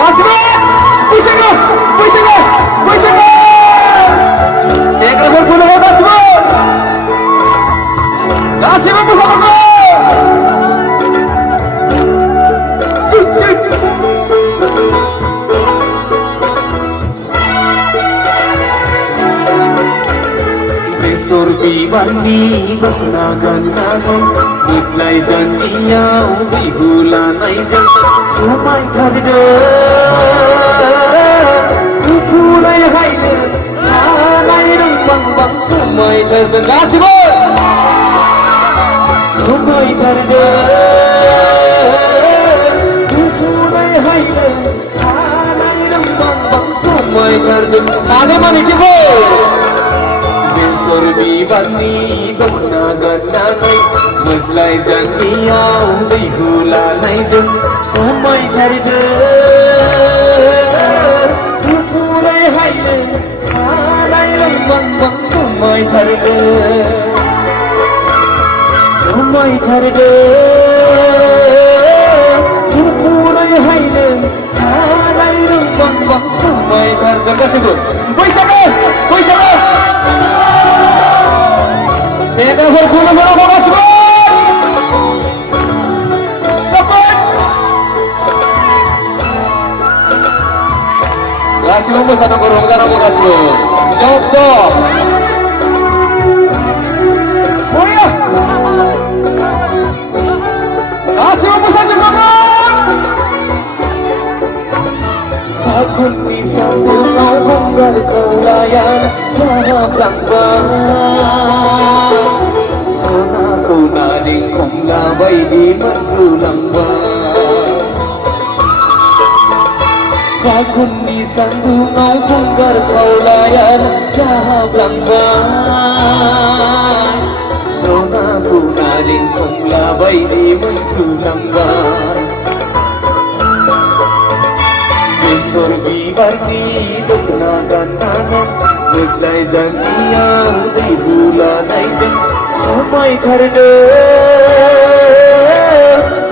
गासिबो बैसागो बैसागो बैसागो सेंग्राफोरखौनो गासिबो गासिबो मोसानांगौ बेसर बिबारनि दखना गाननानै मोदलाय जानजियाव बिहु लानायजों समायथारदों गुफुरै हायनो हानाय रोंबांबां समायथारदों गासिबो समायथारदों गुफुरै हायनो हानाय रोंबांबां समायथारदों माने मानिथिबो बेसर बिबारनि दखना गाननानै मोदलाय जानजियाव बिहु लानायजों समायथारदों गुफुरै हायनो हानाय रोंबांबां समायथारदों समायथारदों गुफुरै हायनो हानाय रोंबांबां समायथारदों गासैबो बैसागो बैसागो सेंग्राफोरखौनो मोनाबा गासिबो गासिबो मोसानांगौ रंजानांगौ गासिबो जब जब गासिबो मोसाजोबनांगौ फागुननि सान्दुङाव गंगारखौ लायान जाहाबलांबाय सनाखौ नारें खमला बायदि मोनरुलांबाय फागुननि सान्दुङाव गंगार खावलायान जाहाबलांबाय सनाखौ नारें खमला बायदि मोनरुलांबाय बेसर बिबारनि दखना गाननानै मोदलाय जानजियाव बिहु लानायजों समायथारदों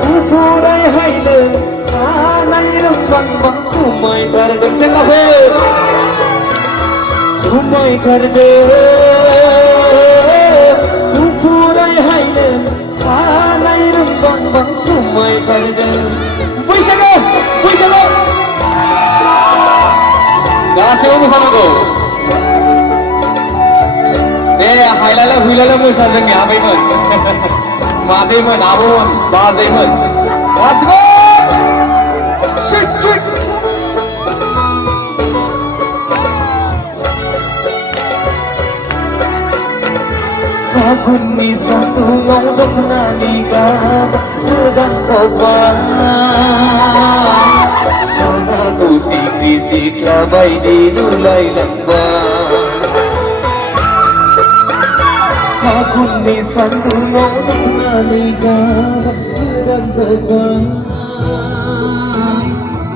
गुफुरै हायनो हानाय रोंबांबां समायथारदों सेंग्राफोर समायथारदों गुफुरै हायनो हानाय रोंबांबां समायथारदों बैसागो बैसागो गासैबो मोसानांगौ दे हायलालाय हुइलालाय मोसा जोंनि आबैमोन मादैमोन आब'मोन बाजैमोन गासैबो फागुननि सान्दुङाव दखनानि गाब गोदान खबाय सनाखौ सिख्रि सिख्ला बायदि नुलायलांबाय फागुननि सान्दुङाव दखनानि गाब गोदान खबाय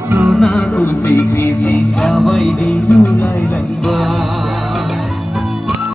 सनाखौ सिख्रि सिख्ला बायदि नुलायलांबाय